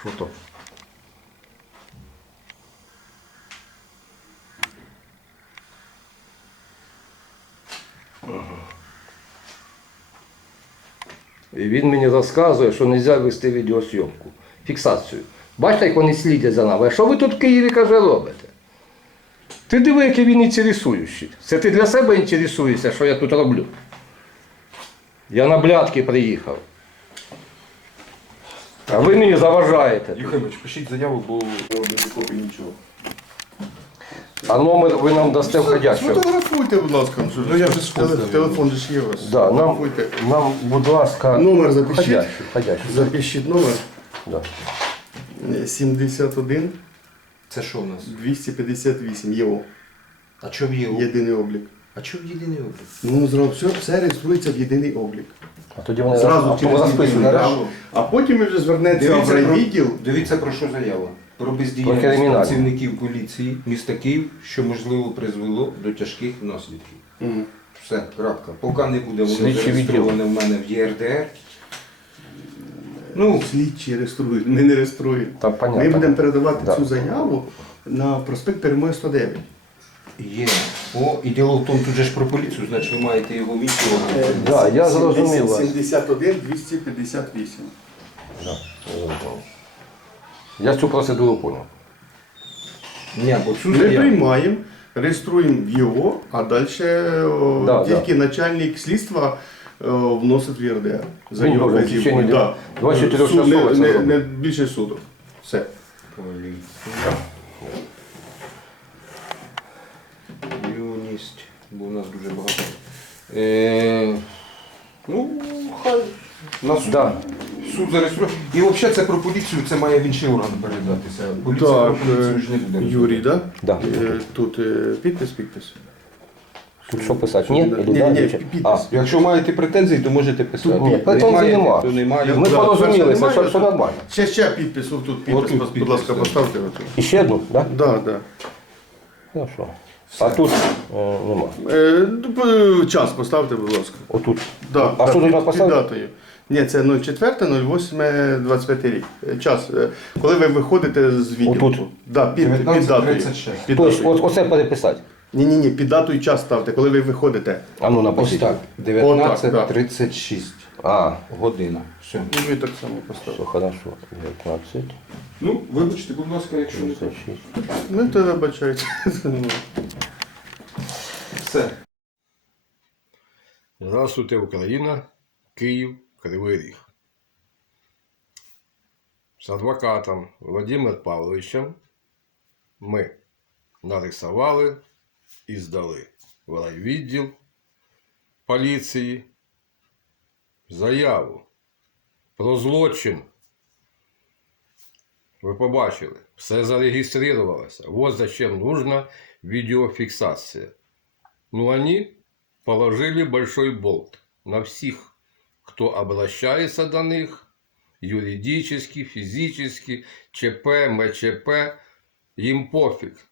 Що то? І він мені розказує, що не можна вести відеосйомку, фіксацію. Бачите, як вони слідять за нами. А що ви тут в Києві каже робите? Ти диви, який він інтересуючий. Це ти для себе інтересуєшся, що я тут роблю. Я на блядки приїхав. А ви мені заважаєте. Юхимович, пишіть заяву, бо без копії нічого. А номер ви нам дасте входящого. Сфотографуйте, будь ласка. Ну, я вже сфоткав. Телефон же ж є у вас. Да, нам, Сфотографуйте. нам, будь ласка, Номер запишіть. входящий, входящий. Запишіть номер Да. е, 71 Це що у нас? 258 ЄО. А в ЄУ? Єдиний облік. А що в єдиний облік? Ну, зразу все, все реєструється в єдиний облік. А тоді вони Зразу через. Хорошо. да. А потім вже звернеться в Дивіться про, райвідділ. дивіться про що заява. Про Про бездіяльність кримінальне. працівників поліції міста Київ, що можливо призвело до тяжких наслідків. Мгм. Все, крапка. Поки не буде воно Слідчий зареєстроване в мене в ЄРДР. Ну, Слідчі реєструють, ми не реєструємо. Та понятно. Ми будемо передавати Да. цю заяву на проспект Перемоги 109. Є. О, і діло в тому, тут же ж про поліцію, значить ви маєте його в іншій Е. Да, я зрозумів вас. 71 258. Да, я зрозумів. Я цю процедуру понял. Ні, бо цю Ми заяву. приймаємо, реєструємо його, а далі Да, тільки начальник слідства е, вносить в ЄРДР. За Він його в вказівкою. Да. 24 Суд не, це не, не більше суток. Все. Поліція. Юність. Бо у нас дуже багато. Е, ну, хай. На суд, Да. суд зареєструє. І взагалі це про поліцію, це має в інший орган передатися. Поліція Так, про поліцію е, ж не буде. Юрій, да? Да. Е, Тут е, підпис, підпис. Тут що писати? Ні? Ні, ні, ні, підпис. А, Якщо маєте претензії, то можете писати. Претензій Немає, нема. То немає. Ми Да, порозумілися, перше що немає, все нормально. Ще, ще підпис, отут підпис, Отут будь підпис, ласка, так. поставте. Отут. І ще одну, так? Да? Да, да. Ну що? А тут е, нема. Е, п- час поставте, будь ласка. Отут. Да, А що тут? Під датою. Ні, це 04, 08, 25 рік. Е, Час. е, Коли ви виходите з відділку. Отут? Да, під, під датою. 19.36. Під Тобто, датою. от, оце переписати. Ні, ні, ні, під датою час ставте, коли ви виходите. А ну Ось напишіть. так. 19.36 А, година. Все. Ну, ви так само поставте. все хорошо. 19, Ну, вибачте, будь ласка, якщо не так. 36. Ну, то вибачайте. Все. Здравствуйте, Україна, Київ, Кривий Ріг. З адвокатом Владимиром Павловичем ми нарисували і здали в райвідділ поліції заяву про злочин. Ви побачили, все зареєструвалося. Вот зачем нужна видеофиксация. Ну, они положили большой болт на всех, кто обращается до них, юридически, физически, ЧП, МЧП, їм пофіг.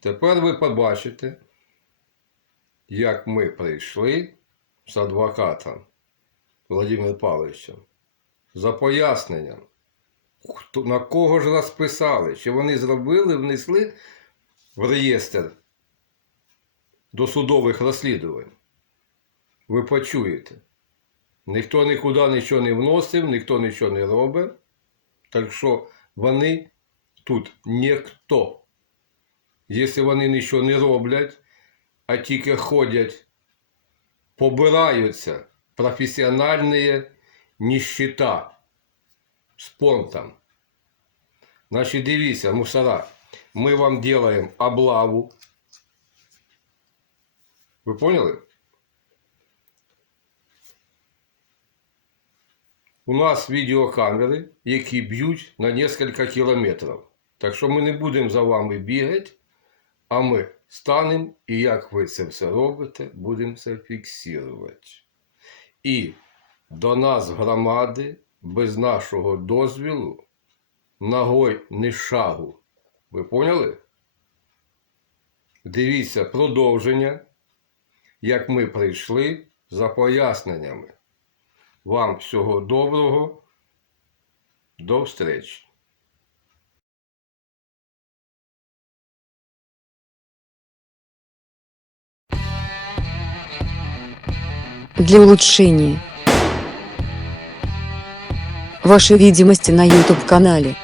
Тепер ви побачите, як ми прийшли з адвокатом Владимиром Павловичем за поясненням, на кого ж розписали, чи вони зробили, внесли в реєстр досудових розслідувань, ви почуєте. Ніхто нікуди нічого не вносив, ніхто нічого не робить. Так що вони тут ніхто. Якщо вони нічого не роблять, а тільки ходять, побираються професіональні нищета з понтом. Значить, дивіться, мусора, ми вам делаем облаву. Ви поняли? У нас відеокамери, які б'ють на кілька кілометрів. Так що ми не будемо за вами бігати, а ми станемо і як ви це все робите, будемо це фіксувати. І до нас громади без нашого дозвілу ногой не шагу. Ви поняли? Дивіться продовження, як ми прийшли за поясненнями. Вам всього доброго. До встречи. для улучшения вашей видимости на YouTube-канале.